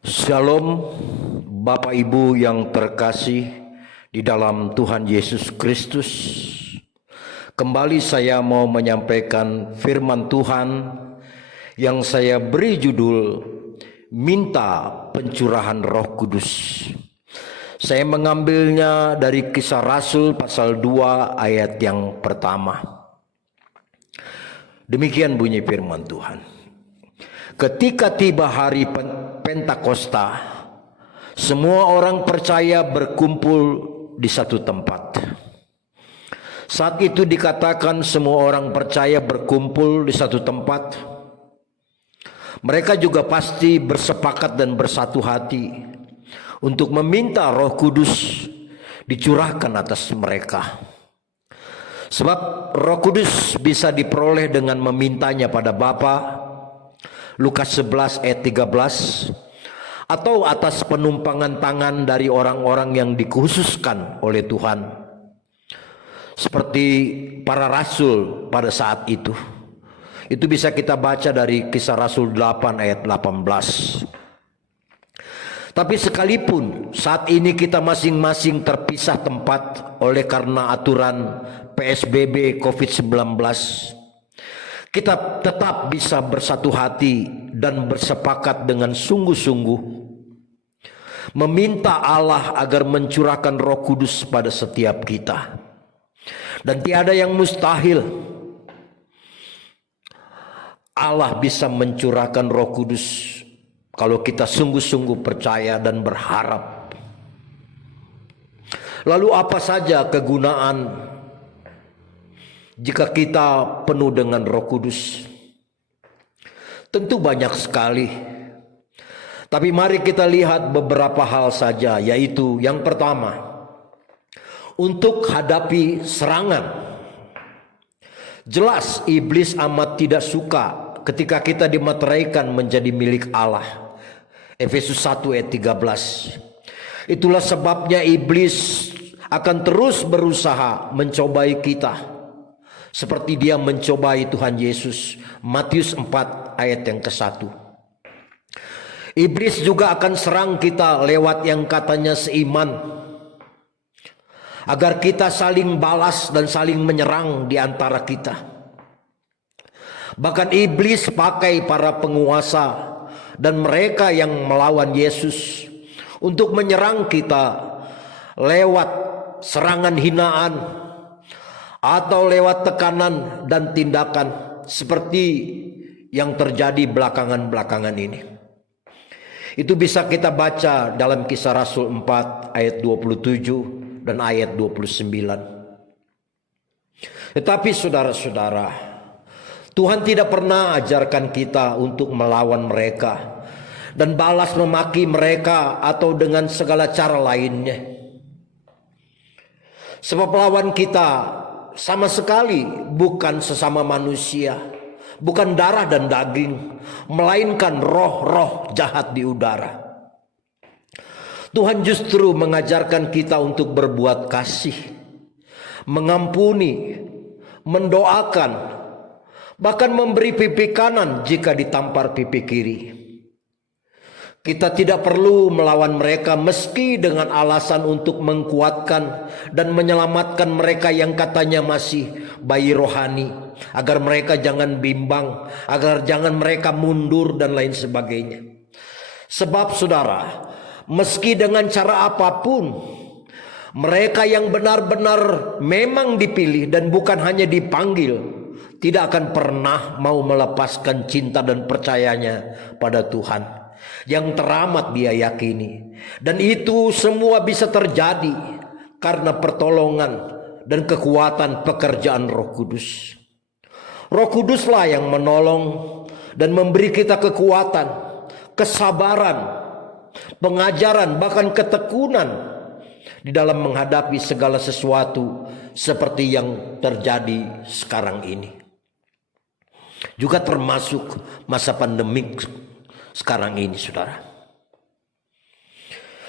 Shalom, Bapak Ibu yang terkasih di dalam Tuhan Yesus Kristus. Kembali saya mau menyampaikan firman Tuhan yang saya beri judul Minta Pencurahan Roh Kudus. Saya mengambilnya dari Kisah Rasul pasal 2 ayat yang pertama. Demikian bunyi firman Tuhan. Ketika tiba hari Pentakosta, semua orang percaya berkumpul di satu tempat. Saat itu dikatakan semua orang percaya berkumpul di satu tempat. Mereka juga pasti bersepakat dan bersatu hati untuk meminta Roh Kudus dicurahkan atas mereka. Sebab Roh Kudus bisa diperoleh dengan memintanya pada Bapa, Lukas 11 ayat 13, atau atas penumpangan tangan dari orang-orang yang dikhususkan oleh Tuhan, seperti para rasul pada saat itu. Itu bisa kita baca dari Kisah Rasul 8 ayat 18. Tapi sekalipun saat ini kita masing-masing terpisah tempat oleh karena aturan PSBB COVID-19, kita tetap bisa bersatu hati dan bersepakat dengan sungguh-sungguh meminta Allah agar mencurahkan Roh Kudus pada setiap kita. Dan tiada yang mustahil. Allah bisa mencurahkan Roh Kudus kalau kita sungguh-sungguh percaya dan berharap. Lalu apa saja kegunaan jika kita penuh dengan Roh Kudus? Tentu banyak sekali. Tapi mari kita lihat beberapa hal saja, yaitu yang pertama, untuk hadapi serangan. Jelas iblis amat tidak suka ketika kita dimateraikan menjadi milik Allah. Efesus 1 ayat 13. Itulah sebabnya iblis akan terus berusaha mencobai kita, seperti dia mencobai Tuhan Yesus. Matius 4 ayat yang ke-1. Iblis juga akan serang kita lewat yang katanya seiman, agar kita saling balas dan saling menyerang di antara kita. Bahkan iblis pakai para penguasa dan mereka yang melawan Yesus untuk menyerang kita lewat serangan hinaan atau lewat tekanan dan tindakan seperti yang terjadi belakangan-belakangan ini. Itu bisa kita baca dalam Kisah Rasul 4 ayat 27 dan ayat 29. Tetapi saudara-saudara, Tuhan tidak pernah ajarkan kita untuk melawan mereka dan balas memaki mereka atau dengan segala cara lainnya. Sebab lawan kita sama sekali bukan sesama manusia, bukan darah dan daging, melainkan roh-roh jahat di udara. Tuhan justru mengajarkan kita untuk berbuat kasih, mengampuni, mendoakan, bahkan memberi pipi kanan jika ditampar pipi kiri. Kita tidak perlu melawan mereka meski dengan alasan untuk mengkuatkan dan menyelamatkan mereka yang katanya masih bayi rohani, agar mereka jangan bimbang, agar jangan mereka mundur dan lain sebagainya. Sebab saudara, meski dengan cara apapun, mereka yang benar-benar memang dipilih dan bukan hanya dipanggil, tidak akan pernah mau melepaskan cinta dan percayanya pada Tuhan. Yang teramat dia yakini. Dan itu semua bisa terjadi karena pertolongan dan kekuatan pekerjaan Roh Kudus. Roh Kuduslah yang menolong dan memberi kita kekuatan, kesabaran, pengajaran, bahkan ketekunan di dalam menghadapi segala sesuatu seperti yang terjadi sekarang ini. Juga termasuk masa pandemik sekarang ini, saudara.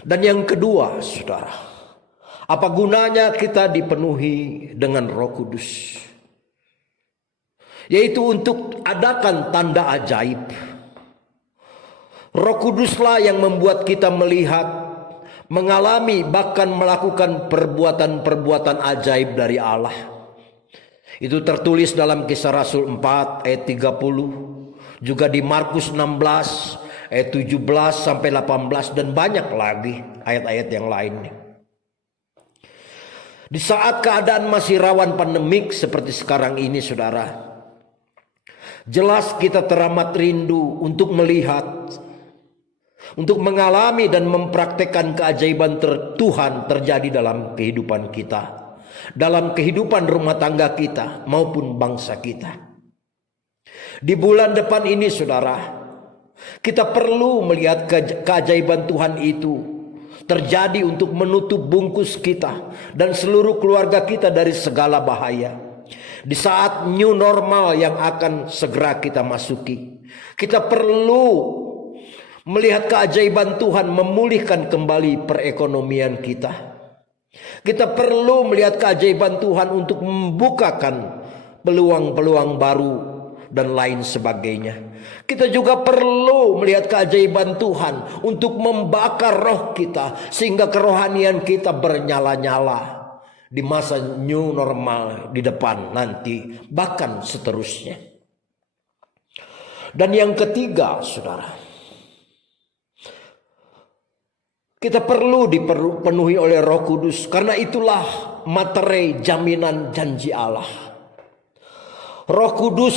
Dan yang kedua, saudara, apa gunanya kita dipenuhi dengan Roh Kudus? Yaitu untuk adakan tanda ajaib. Roh Kuduslah yang membuat kita melihat, mengalami, bahkan melakukan perbuatan-perbuatan ajaib dari Allah. Itu tertulis dalam Kisah Rasul 4 ayat 30, juga di Markus 16 ayat 17 sampai 18, dan banyak lagi ayat-ayat yang lainnya. Di saat keadaan masih rawan pandemik seperti sekarang ini, saudara, jelas kita teramat rindu untuk melihat, untuk mengalami dan mempraktekkan keajaiban Tuhan terjadi dalam kehidupan kita, dalam kehidupan rumah tangga kita maupun bangsa kita. Di bulan depan ini, saudara, kita perlu melihat keajaiban Tuhan itu terjadi untuk menutup bungkus kita dan seluruh keluarga kita dari segala bahaya. Di saat new normal yang akan segera kita masuki, kita perlu melihat keajaiban Tuhan memulihkan kembali perekonomian kita. Kita perlu melihat keajaiban Tuhan untuk membukakan peluang-peluang baru dan lain sebagainya. Kita juga perlu melihat keajaiban Tuhan untuk membakar roh kita sehingga kerohanian kita bernyala-nyala di masa new normal di depan nanti, bahkan seterusnya. Dan yang ketiga, saudara, kita perlu dipenuhi oleh Roh Kudus, karena itulah materai jaminan janji Allah. Roh Kudus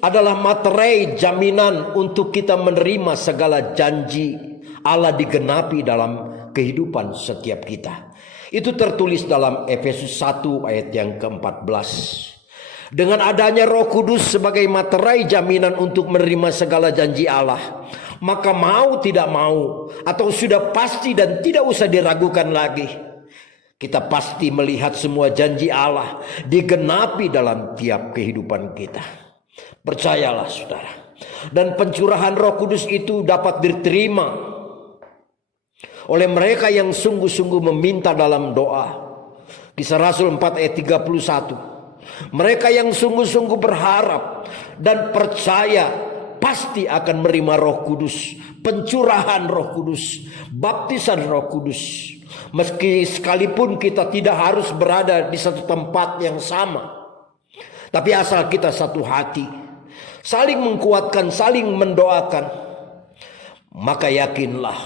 adalah materai jaminan untuk kita menerima segala janji Allah digenapi dalam kehidupan setiap kita. Itu tertulis dalam Efesus 1 ayat yang ke-14. Dengan adanya Roh Kudus sebagai materai jaminan untuk menerima segala janji Allah, maka mau tidak mau atau sudah pasti dan tidak usah diragukan lagi, kita pasti melihat semua janji Allah digenapi dalam tiap kehidupan kita. Percayalah, saudara. Dan pencurahan Roh Kudus itu dapat diterima oleh mereka yang sungguh-sungguh meminta dalam doa. Kisah Rasul 4 ayat 31. Mereka yang sungguh-sungguh berharap dan percaya pasti akan menerima Roh Kudus, pencurahan Roh Kudus, baptisan Roh Kudus. Meski sekalipun kita tidak harus berada di satu tempat yang sama, tapi asal kita satu hati, saling menguatkan, saling mendoakan, maka yakinlah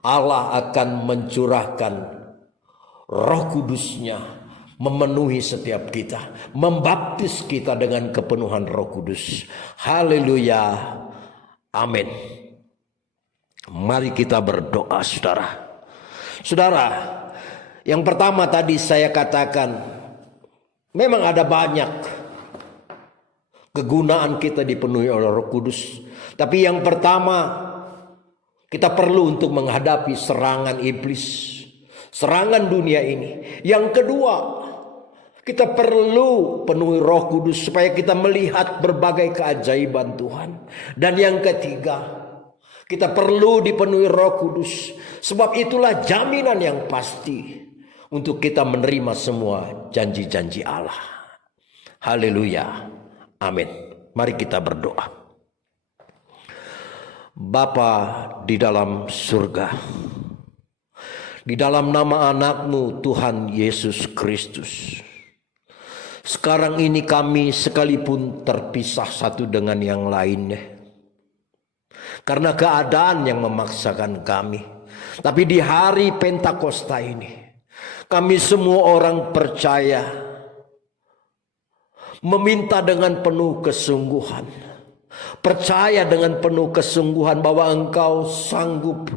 Allah akan mencurahkan Roh Kudus-Nya, memenuhi setiap kita, membaptis kita dengan kepenuhan Roh Kudus. Haleluya, amin. Mari kita berdoa, saudara. Saudara, yang pertama tadi saya katakan, memang ada banyak kegunaan kita dipenuhi oleh Roh Kudus. Tapi yang pertama, kita perlu untuk menghadapi serangan iblis, serangan dunia ini. Yang kedua, kita perlu penuhi Roh Kudus supaya kita melihat berbagai keajaiban Tuhan. Dan yang ketiga, kita perlu dipenuhi Roh Kudus, sebab itulah jaminan yang pasti untuk kita menerima semua janji-janji Allah. Haleluya, amin. Mari kita berdoa. Bapa di dalam surga, di dalam nama anakmu Tuhan Yesus Kristus, sekarang ini kami sekalipun terpisah satu dengan yang lainnya karena keadaan yang memaksakan kami, tapi di hari Pentakosta ini kami semua orang percaya, meminta dengan penuh kesungguhan, percaya dengan penuh kesungguhan bahwa Engkau sanggup,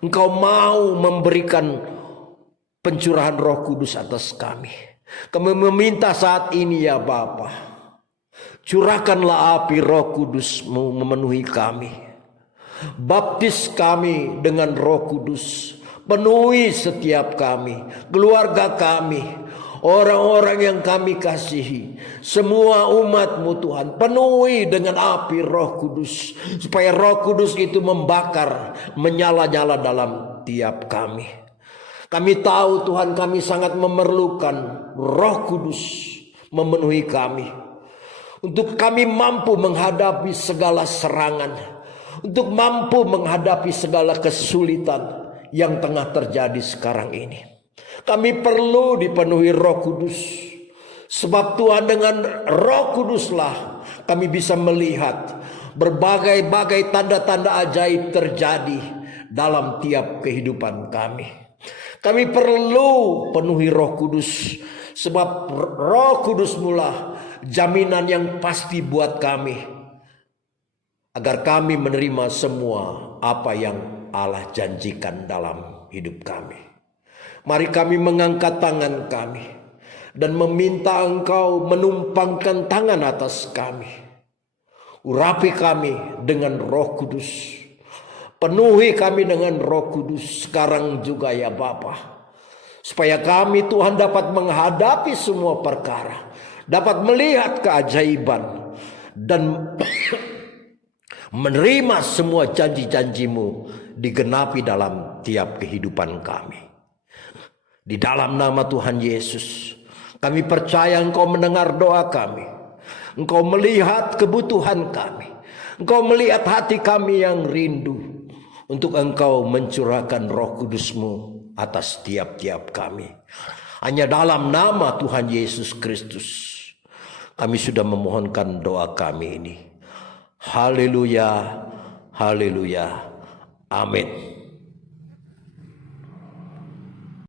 Engkau mau memberikan pencurahan Roh Kudus atas kami. Kami meminta saat ini ya Bapa, curahkanlah api Roh Kudus-Mu memenuhi kami. Baptis kami dengan Roh Kudus, penuhi setiap kami, keluarga kami, orang-orang yang kami kasihi, semua umat-Mu Tuhan, penuhi dengan api Roh Kudus, supaya Roh Kudus itu membakar, menyala-nyala dalam tiap kami. Kami tahu Tuhan, kami sangat memerlukan Roh Kudus memenuhi kami, untuk kami mampu menghadapi segala serangan, untuk mampu menghadapi segala kesulitan yang tengah terjadi sekarang ini. Kami perlu dipenuhi Roh Kudus. Sebab Tuhan, dengan Roh Kuduslah kami bisa melihat berbagai-bagai tanda-tanda ajaib terjadi dalam tiap kehidupan kami. Kami perlu penuhi Roh Kudus, sebab Roh Kudus mula jaminan yang pasti buat kami, agar kami menerima semua apa yang Allah janjikan dalam hidup kami. Mari kami mengangkat tangan kami dan meminta Engkau menumpangkan tangan atas kami. Urapi kami dengan Roh Kudus. Penuhi kami dengan Roh Kudus sekarang juga ya Bapa. Supaya kami Tuhan dapat menghadapi semua perkara. Dapat melihat keajaiban. Dan menerima semua janji-janji-Mu digenapi dalam tiap kehidupan kami. Di dalam nama Tuhan Yesus, kami percaya Engkau mendengar doa kami. Engkau melihat kebutuhan kami. Engkau melihat hati kami yang rindu untuk Engkau mencurahkan Roh Kudus-Mu atas tiap-tiap kami. Hanya dalam nama Tuhan Yesus Kristus kami sudah memohonkan doa kami ini. Haleluya, haleluya, amin.